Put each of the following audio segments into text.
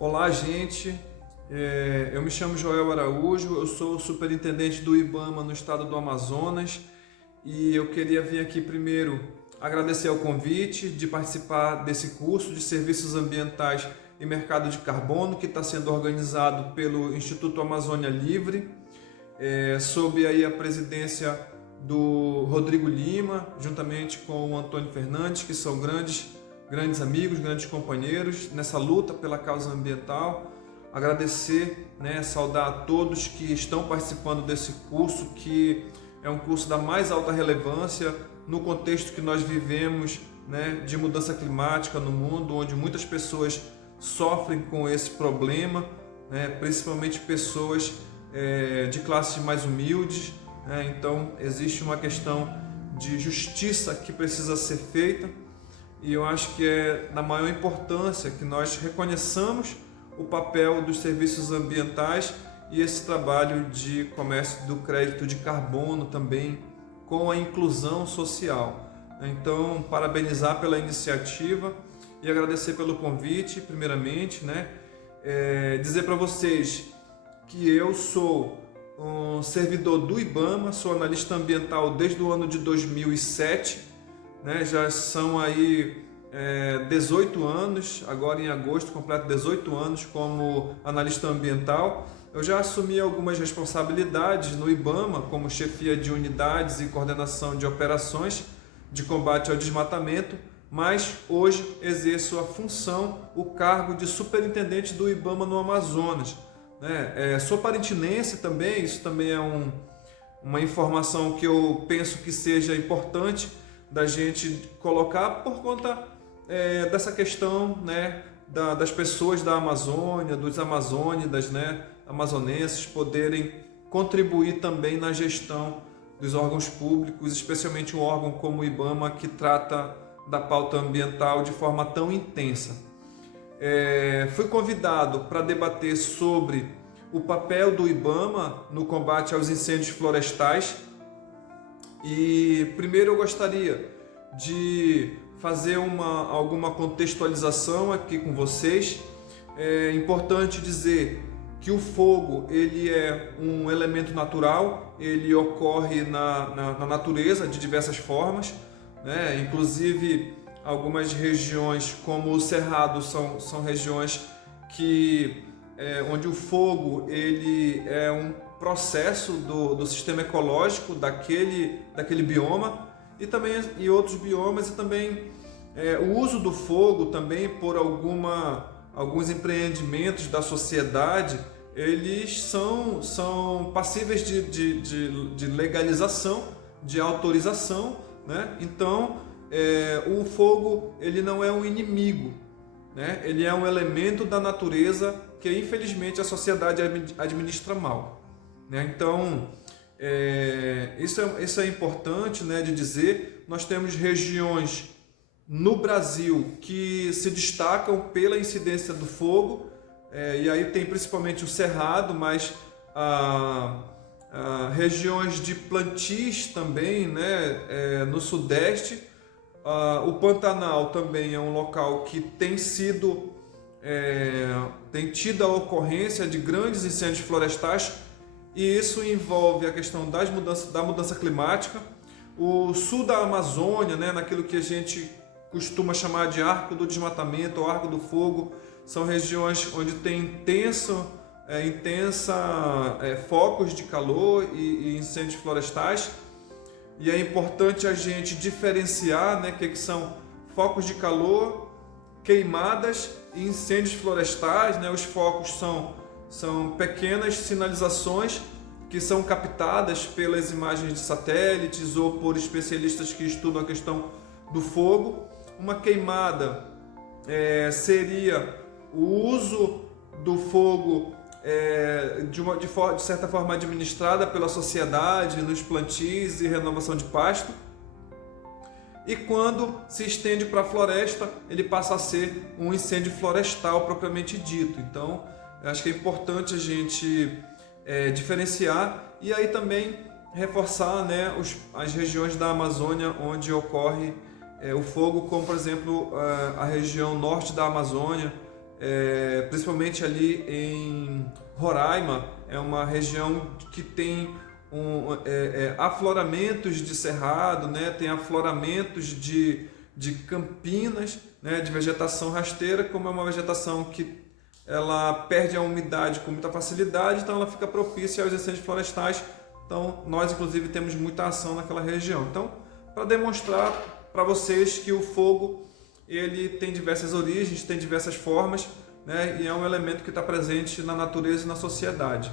Olá, gente. Eu me chamo Joel Araújo, eu sou o superintendente do IBAMA no estado do Amazonas e eu queria vir aqui primeiro agradecer ao convite de participar desse curso de Serviços Ambientais e Mercado de Carbono que está sendo organizado pelo Instituto Amazônia Livre, sob aí a presidência do Rodrigo Lima, juntamente com o Antônio Fernandes, que são grandes amigos, grandes companheiros nessa luta pela causa ambiental. Agradecer, saudar a todos que estão participando desse curso, que é um curso da mais alta relevância no contexto que nós vivemos, de mudança climática no mundo, onde muitas pessoas sofrem com esse problema, principalmente pessoas de classes mais humildes. Então existe uma questão de justiça que precisa ser feita, e eu acho que é da maior importância que nós reconheçamos o papel dos serviços ambientais e esse trabalho de comércio do crédito de carbono também com a inclusão social. Então, parabenizar pela iniciativa e agradecer pelo convite, primeiramente, dizer para vocês que eu sou um servidor do IBAMA, sou analista ambiental desde o ano de 2007, já são aí 18 anos, agora em agosto completo 18 anos como analista ambiental. Eu já assumi algumas responsabilidades no IBAMA, como chefia de unidades e coordenação de operações de combate ao desmatamento, mas hoje exerço a função, o cargo de superintendente do IBAMA no Amazonas. Sou parintinense também, isso também é uma informação que eu penso que seja importante da gente colocar por conta dessa questão das pessoas da Amazônia, dos amazônidas, amazonenses poderem contribuir também na gestão dos órgãos públicos, especialmente um órgão como o IBAMA que trata da pauta ambiental de forma tão intensa. Fui convidado para debater sobre o papel do IBAMA no combate aos incêndios florestais e primeiro eu gostaria de fazer alguma contextualização aqui com vocês. É importante dizer que o fogo ele é um elemento natural, ele ocorre na natureza de diversas formas, inclusive algumas regiões como o Cerrado são regiões onde o fogo ele é um processo do sistema ecológico daquele bioma e outros biomas, e também o uso do fogo também por alguns empreendimentos da sociedade, eles são passíveis de legalização, de autorização, Então o fogo ele não é um inimigo, ele é um elemento da natureza que infelizmente a sociedade administra mal, Então isso é importante de dizer. Nós temos regiões no Brasil que se destacam pela incidência do fogo, e aí tem principalmente o Cerrado, mas regiões de plantios também, no Sudeste. O Pantanal também é um local que tem tido a ocorrência de grandes incêndios florestais, e isso envolve a questão da mudança climática. O sul da Amazônia, naquilo que a gente costuma chamar de arco do desmatamento ou arco do fogo, são regiões onde tem intensa focos de calor e incêndios florestais. E é importante a gente diferenciar que são focos de calor, queimadas e incêndios florestais. Os focos são pequenas sinalizações que são captadas pelas imagens de satélites ou por especialistas que estudam a questão do fogo. Uma queimada seria o uso do fogo de certa forma administrada pela sociedade nos plantios e renovação de pasto. E quando se estende para a floresta, ele passa a ser um incêndio florestal propriamente dito. Então, eu acho que é importante a gente diferenciar e aí também reforçar as regiões da Amazônia onde ocorre o fogo, como por exemplo a região norte da Amazônia, principalmente ali em Roraima, é uma região que tem afloramentos de cerrado, né? Tem afloramentos de campinas, né? De vegetação rasteira, como é uma vegetação que ela perde a umidade com muita facilidade, então ela fica propícia aos incêndios florestais. Então nós inclusive temos muita ação naquela região. Então, para demonstrar para vocês que o fogo ele tem diversas origens, tem diversas formas, né? E é um elemento que está presente na natureza e na sociedade.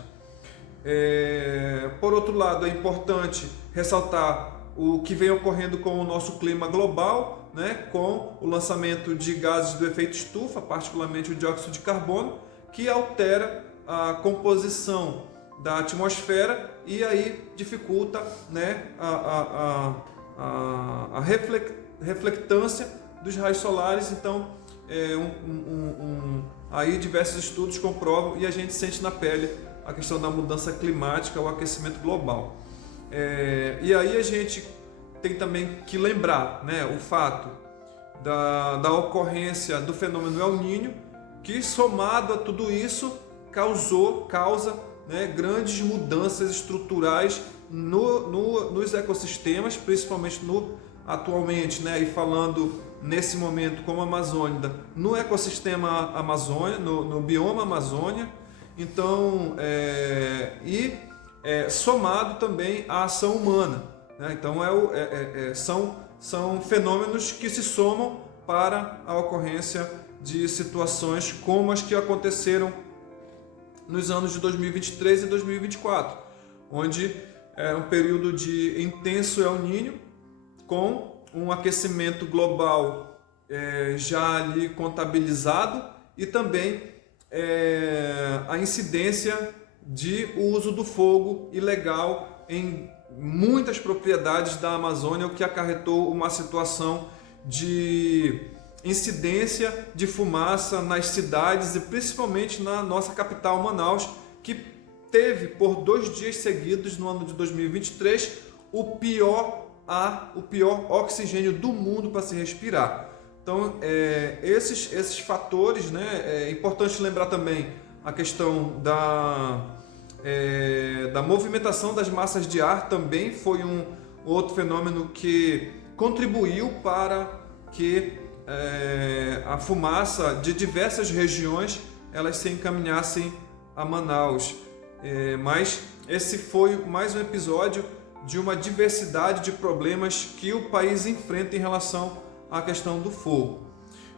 Por outro lado, é importante ressaltar o que vem ocorrendo com o nosso clima global, né? Com o lançamento de gases do efeito estufa, particularmente o dióxido de carbono, que altera a composição da atmosfera e aí dificulta, né? a reflectância dos raios solares. Então, aí diversos estudos comprovam e a gente sente na pele a questão da mudança climática, o aquecimento global. E aí a gente tem também que lembrar, né, o fato da ocorrência do fenômeno El Niño, que somado a tudo isso causa, né, grandes mudanças estruturais nos ecossistemas, principalmente atualmente, né, e falando nesse momento como Amazônia, no ecossistema Amazônia, no bioma Amazônia. Então, somado também à ação humana, né? Então são fenômenos que se somam para a ocorrência de situações como as que aconteceram nos anos de 2023 e 2024, onde é um período de intenso El Niño, com um aquecimento global já ali contabilizado, e também a incidência de uso do fogo ilegal em muitas propriedades da Amazônia, o que acarretou uma situação de incidência de fumaça nas cidades e principalmente na nossa capital, Manaus, que teve por 2 dias seguidos no ano de 2023 o pior oxigênio do mundo para se respirar. Então, esses fatores, né, é importante lembrar também a questão da movimentação das massas de ar, também foi um outro fenômeno que contribuiu para que a fumaça de diversas regiões elas se encaminhassem a Manaus. Mas esse foi mais um episódio de uma diversidade de problemas que o país enfrenta em relação à questão do fogo.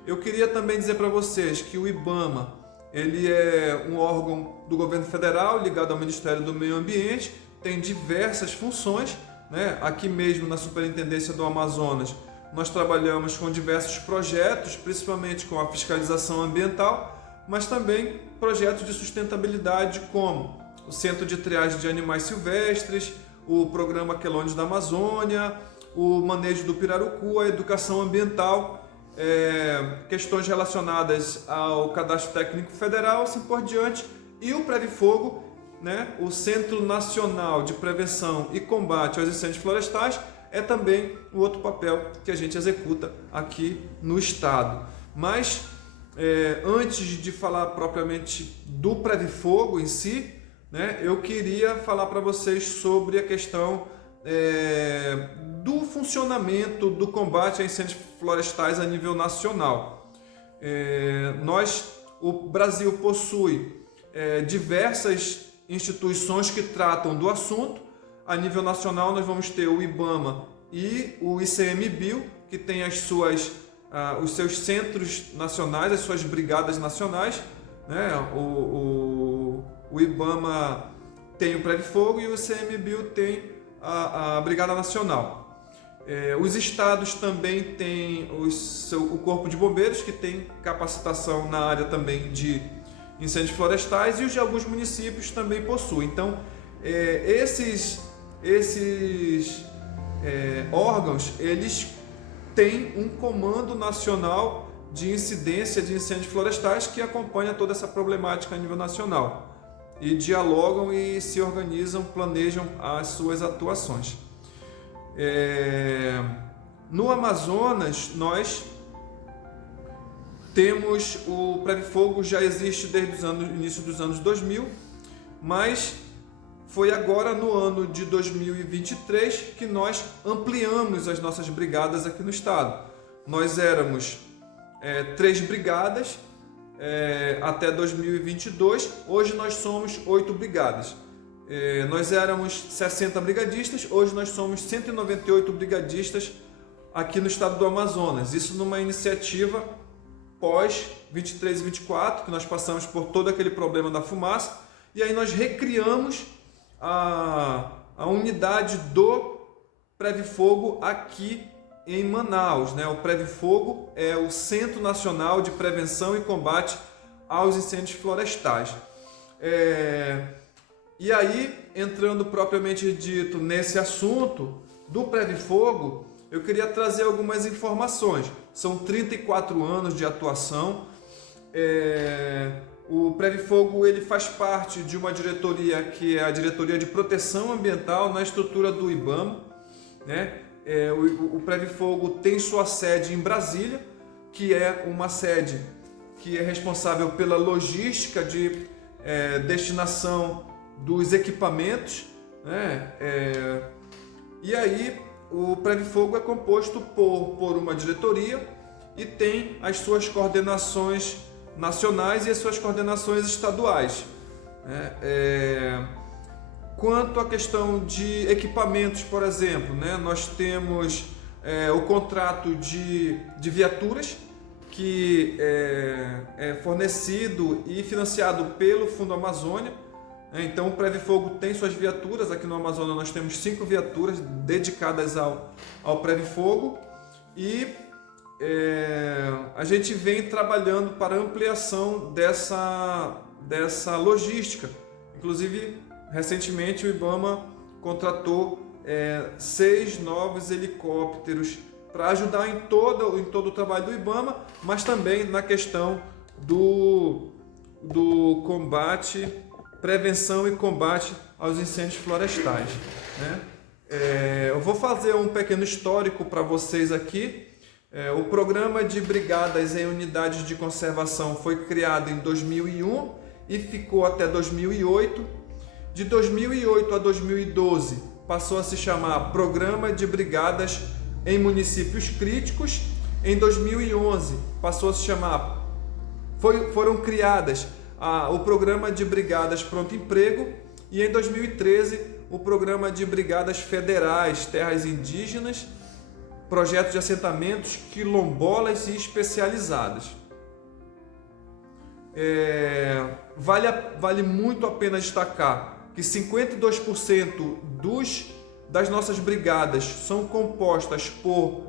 Eu queria também dizer para vocês que o IBAMA ele é um órgão do governo federal ligado ao Ministério do Meio Ambiente, tem diversas funções, né? Aqui mesmo na Superintendência do Amazonas nós trabalhamos com diversos projetos, principalmente com a fiscalização ambiental, mas também projetos de sustentabilidade como o Centro de Triagem de Animais Silvestres, o Programa Quelônios da Amazônia, o manejo do pirarucu, a educação ambiental, questões relacionadas ao Cadastro Técnico Federal, assim por diante, e o Previfogo, né, o Centro Nacional de Prevenção e Combate aos Incêndios Florestais, é também um outro papel que a gente executa aqui no estado. Mas, antes de falar propriamente do Previfogo em si, né, eu queria falar para vocês sobre a questão do funcionamento do combate a incêndios florestais a nível nacional. O Brasil possui diversas instituições que tratam do assunto. A nível nacional nós vamos ter o IBAMA e o ICMBio, que tem os seus centros nacionais, as suas brigadas nacionais, né? O IBAMA tem o Previfogo e o ICMBio tem a Brigada Nacional. Os estados também têm o Corpo de Bombeiros, que tem capacitação na área também de incêndios florestais, e os de alguns municípios também possuem. Então, esses órgãos, eles têm um comando nacional de incidência de incêndios florestais que acompanha toda essa problemática a nível nacional. E dialogam e se organizam, planejam as suas atuações. No Amazonas, nós temos o Previfogo, já existe desde o início dos anos 2000, mas foi agora no ano de 2023 que nós ampliamos as nossas brigadas aqui no estado. Nós éramos 3 brigadas até 2022, hoje nós somos 8 brigadas. Nós éramos 60 brigadistas, hoje nós somos 198 brigadistas aqui no estado do Amazonas. Isso numa iniciativa pós 23 e 24, que nós passamos por todo aquele problema da fumaça, e aí nós recriamos a unidade do Previfogo aqui em Manaus, né? O Previfogo é o Centro Nacional de Prevenção e Combate aos Incêndios Florestais. E aí, entrando propriamente dito nesse assunto do Previfogo, eu queria trazer algumas informações. São 34 anos de atuação. O Previfogo ele faz parte de uma diretoria que é a Diretoria de Proteção Ambiental na estrutura do IBAMA, né? O Previfogo tem sua sede em Brasília, que é uma sede que é responsável pela logística de destinação dos equipamentos, né? E aí o Previfogo é composto por uma diretoria e tem as suas coordenações nacionais e as suas coordenações estaduais. Quanto à questão de equipamentos, por exemplo, né, nós temos o contrato de viaturas, que é fornecido e financiado pelo Fundo Amazônia. Então o Previfogo tem suas viaturas. Aqui no Amazonas nós temos 5 viaturas dedicadas ao Previfogo, e a gente vem trabalhando para a ampliação dessa logística. Inclusive, recentemente o IBAMA contratou 6 novos helicópteros para ajudar em todo o trabalho do IBAMA, mas também na questão do combate, prevenção e combate aos incêndios florestais, né? Eu vou fazer um pequeno histórico para vocês aqui. O programa de brigadas em unidades de conservação foi criado em 2001 e ficou até 2008. De 2008 a 2012 passou a se chamar Programa de Brigadas em Municípios Críticos. Em 2011 passou a se chamar, foram criadas o Programa de Brigadas Pronto Emprego, e em 2013 o Programa de Brigadas Federais Terras Indígenas, projetos de assentamentos quilombolas e especializadas. Vale muito a pena destacar que 52% das nossas brigadas são compostas por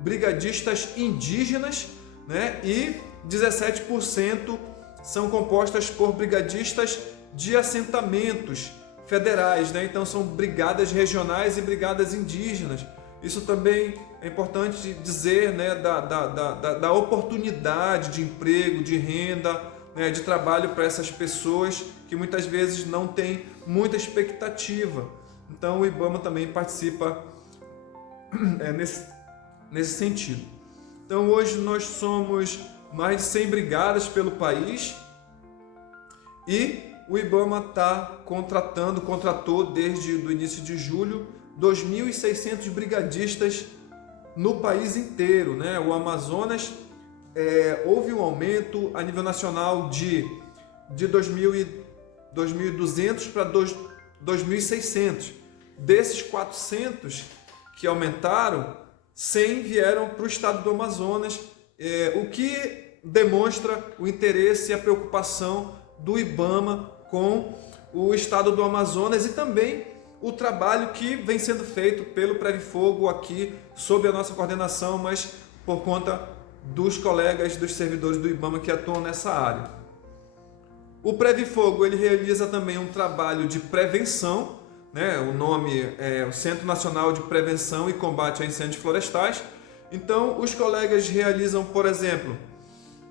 brigadistas indígenas, né? E 17% são compostas por brigadistas de assentamentos federais, né? Então são brigadas regionais e brigadas indígenas. Isso também é importante dizer, né, da oportunidade de emprego, de renda, né, de trabalho para essas pessoas que muitas vezes não têm muita expectativa. Então o IBAMA também participa nesse sentido. Então hoje nós somos mais de 100 brigadas pelo país, e o IBAMA contratou desde o início de julho 2.600 brigadistas no país inteiro, né? O Amazonas houve um aumento a nível nacional de 2.200 para 2.600. Desses 400 que aumentaram, 100 vieram para o estado do Amazonas, o que demonstra o interesse e a preocupação do IBAMA com o estado do Amazonas, e também o trabalho que vem sendo feito pelo Previfogo aqui sob a nossa coordenação, mas por conta dos colegas, dos servidores do IBAMA que atuam nessa área. O Previfogo ele realiza também um trabalho de prevenção, né? O nome é o Centro Nacional de Prevenção e Combate a Incêndios Florestais. Então, os colegas realizam, por exemplo,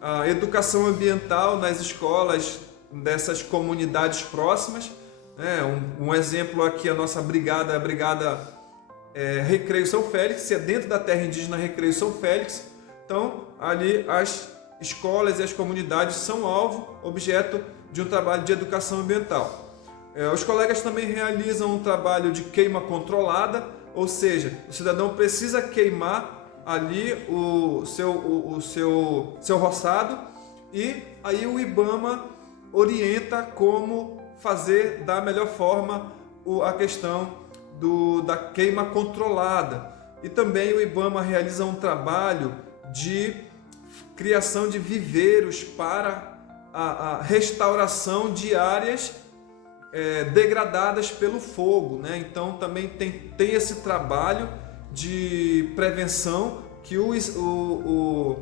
a educação ambiental nas escolas dessas comunidades próximas. Um exemplo aqui, a nossa brigada, a brigada Recreio São Félix, é dentro da terra indígena Recreio São Félix. Então, ali escolas e as comunidades são objeto de um trabalho de educação ambiental. Os colegas também realizam um trabalho de queima controlada, ou seja, o cidadão precisa queimar ali o seu roçado, e aí o IBAMA orienta como fazer da melhor forma a questão da queima controlada. E também o IBAMA realiza um trabalho de criação de viveiros para a restauração de áreas degradadas pelo fogo, né? Então também tem esse trabalho de prevenção que o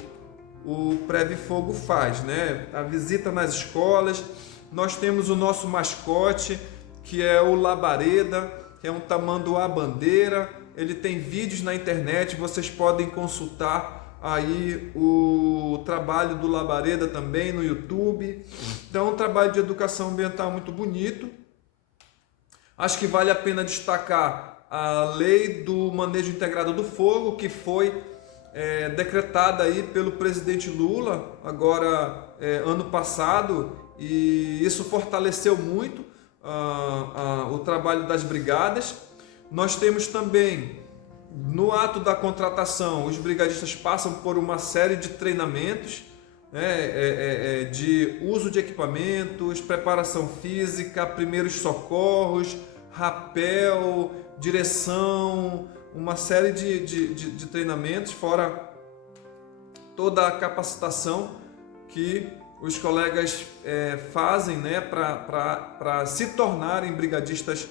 Previfogo faz, né? A visita nas escolas. Nós temos o nosso mascote, que é o Labareda, que é um tamanduá-bandeira. Ele tem vídeos na internet, vocês podem consultar aí o trabalho do Labareda também no YouTube. Então, um trabalho de educação ambiental muito bonito. Acho que vale a pena destacar a lei do manejo integrado do fogo, que foi decretada aí pelo presidente Lula, agora ano passado, e isso fortaleceu muito o trabalho das brigadas. Nós temos também, no ato da contratação, os brigadistas passam por uma série de treinamentos, né, de uso de equipamentos, preparação física, primeiros socorros, rapel, direção, uma série de treinamentos, fora toda a capacitação que os colegas fazem, né, para se tornarem brigadistas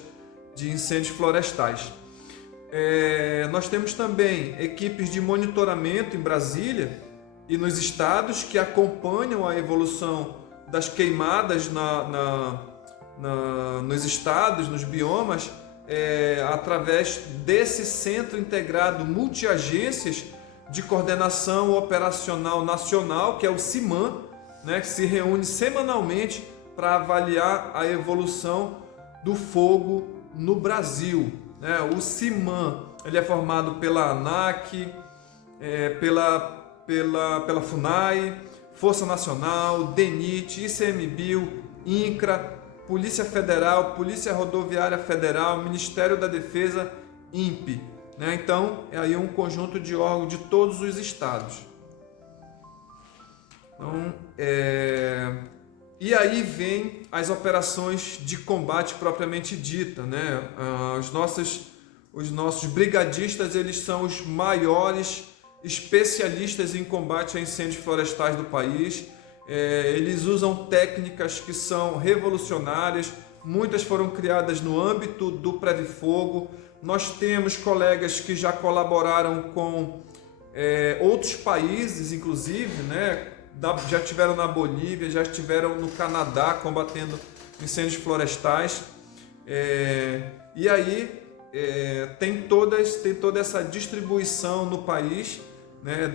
de incêndios florestais. Nós temos também equipes de monitoramento em Brasília e nos estados que acompanham a evolução das queimadas nos estados, nos biomas, através desse Centro Integrado Multiagências de Coordenação Operacional Nacional, que é o CIMAN, né, que se reúne semanalmente para avaliar a evolução do fogo no Brasil. O CIMAN, ele é formado pela ANAC, pela FUNAI, Força Nacional, DENIT, ICMBio, INCRA, Polícia Federal, Polícia Rodoviária Federal, Ministério da Defesa, INPE. Então, é aí um conjunto de órgãos de todos os estados. Então, e aí vem as operações de combate propriamente dita, né? Os nossos brigadistas, eles são os maiores especialistas em combate a incêndios florestais do país. Eles usam técnicas que são revolucionárias, muitas foram criadas no âmbito do Previfogo. Nós temos colegas que já colaboraram com outros países, inclusive, né? Já estiveram na Bolívia, já estiveram no Canadá combatendo incêndios florestais. E aí tem toda essa distribuição no país, né,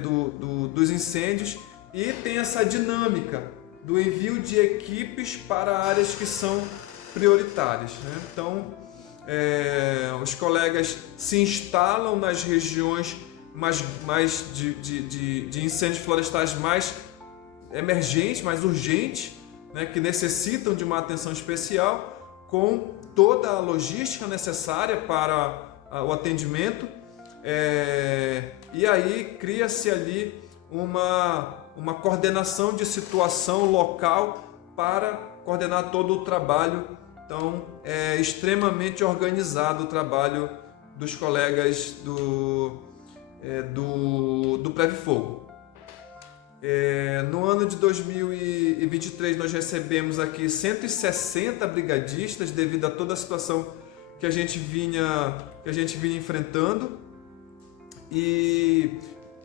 dos incêndios, e tem essa dinâmica do envio de equipes para áreas que são prioritárias, né? Então, os colegas se instalam nas regiões mais de incêndios florestais mais emergentes, mais urgentes, né, que necessitam de uma atenção especial, com toda a logística necessária para o atendimento. E aí cria-se ali uma coordenação de situação local para coordenar todo o trabalho. Então, é extremamente organizado o trabalho dos colegas do Previfogo. No ano de 2023, nós recebemos aqui 160 brigadistas, devido a toda a situação que a gente vinha enfrentando. E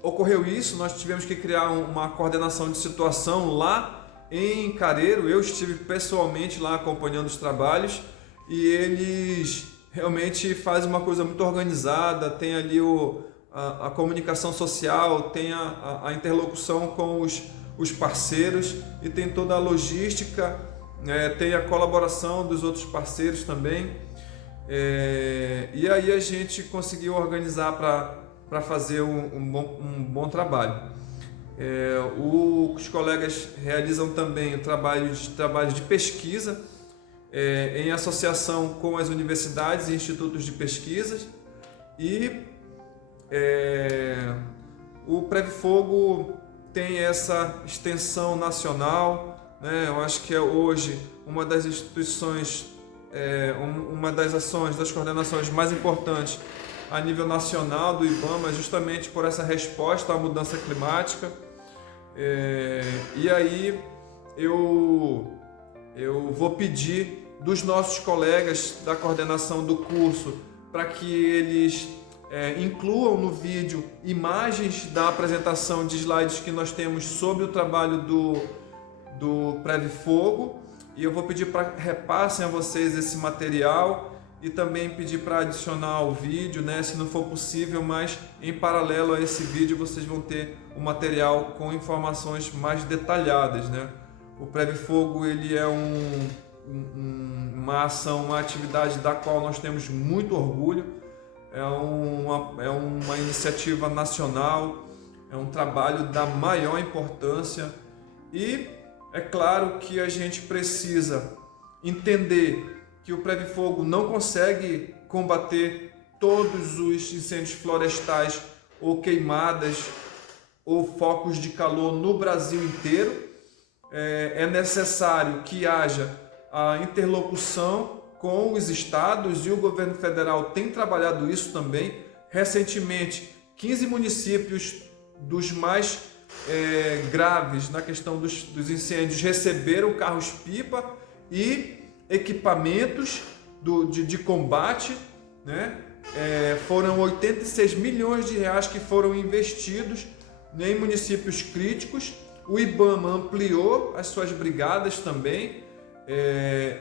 ocorreu isso, nós tivemos que criar uma coordenação de situação lá em Careiro. Eu estive pessoalmente lá acompanhando os trabalhos, e eles realmente fazem uma coisa muito organizada. Tem ali a comunicação social, tem a interlocução com os parceiros, e tem toda a logística, tem a colaboração dos outros parceiros também. E aí a gente conseguiu organizar para fazer um bom trabalho. Os colegas realizam também trabalho de pesquisa em associação com as universidades e institutos de pesquisas, e o Previfogo tem essa extensão nacional, né? Eu acho que é hoje uma das instituições, uma das ações, das coordenações mais importantes a nível nacional do IBAMA, justamente por essa resposta à mudança climática. E aí eu vou pedir dos nossos colegas da coordenação do curso para que eles incluam no vídeo imagens da apresentação de slides que nós temos sobre o trabalho do Previfogo, e eu vou pedir para que repassem a vocês esse material e também pedir para adicionar ao vídeo, né, se não for possível, mas em paralelo a esse vídeo vocês vão ter o material com informações mais detalhadas, né? O Previfogo ele é uma ação, uma atividade da qual nós temos muito orgulho, é uma iniciativa nacional, é um trabalho da maior importância, e é claro que a gente precisa entender que o Previfogo não consegue combater todos os incêndios florestais ou queimadas ou focos de calor no Brasil inteiro. É necessário que haja a interlocução com os estados, e o governo federal tem trabalhado isso também. Recentemente, 15 municípios dos mais graves na questão dos incêndios receberam carros-pipa e equipamentos de combate, né? Foram 86 milhões de reais que foram investidos em municípios críticos. O IBAMA ampliou as suas brigadas também,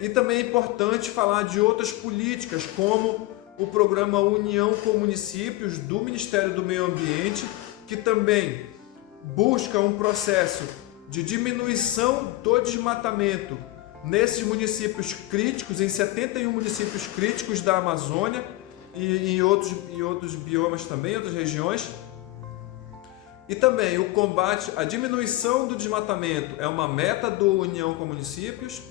e também é importante falar de outras políticas, como o programa União com Municípios do Ministério do Meio Ambiente, que também busca um processo de diminuição do desmatamento nesses municípios críticos, em 71 municípios críticos da Amazônia e em outros biomas também, outras regiões. E também o combate, a diminuição do desmatamento é uma meta do União com Municípios.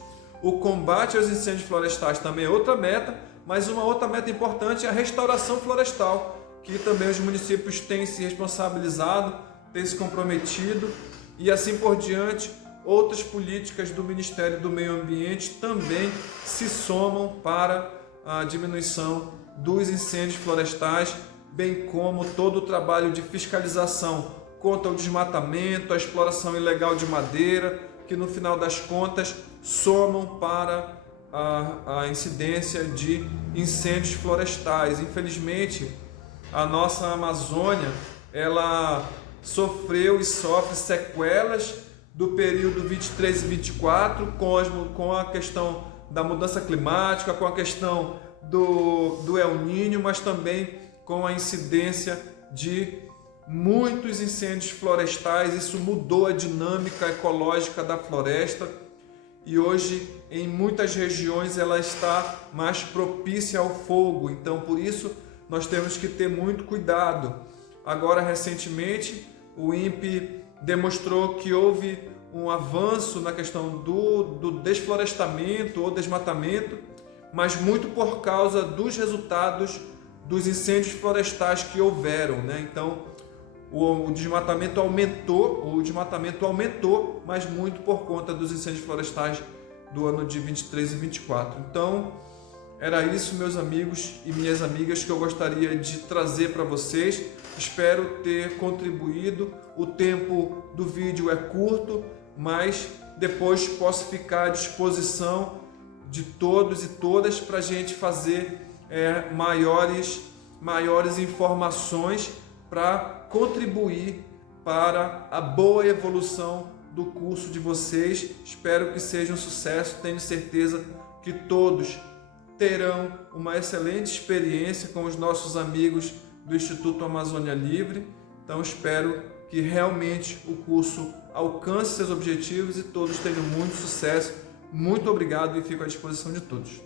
O combate aos incêndios florestais também é outra meta, mas uma outra meta importante é a restauração florestal, que também os municípios têm se responsabilizado, têm se comprometido, e assim por diante. Outras políticas do Ministério do Meio Ambiente também se somam para a diminuição dos incêndios florestais, bem como todo o trabalho de fiscalização contra o desmatamento, a exploração ilegal de madeira, que no final das contas somam para a incidência de incêndios florestais. Infelizmente, a nossa Amazônia, ela sofreu e sofre sequelas do período 23 e 24, com a questão da mudança climática, com a questão do El Niño, mas também com a incidência de muitos incêndios florestais. Isso mudou a dinâmica ecológica da floresta, e hoje em muitas regiões ela está mais propícia ao fogo. Então, por isso, nós temos que ter muito cuidado. Agora, recentemente, o INPE demonstrou que houve um avanço na questão do desflorestamento ou desmatamento, mas muito por causa dos resultados dos incêndios florestais que houveram, né? Então, o desmatamento aumentou, mas muito por conta dos incêndios florestais do ano de 23 e 24. Então, era isso, meus amigos e minhas amigas, que eu gostaria de trazer para vocês. Espero ter contribuído. O tempo do vídeo é curto, mas depois posso ficar à disposição de todos e todas para a gente fazer maiores informações para contribuir para a boa evolução do curso de vocês. Espero que seja um sucesso. Tenho certeza que todos terão uma excelente experiência com os nossos amigos do Instituto Amazônia Livre. Então espero que realmente o curso alcance seus objetivos e todos tenham muito sucesso. Muito obrigado e fico à disposição de todos.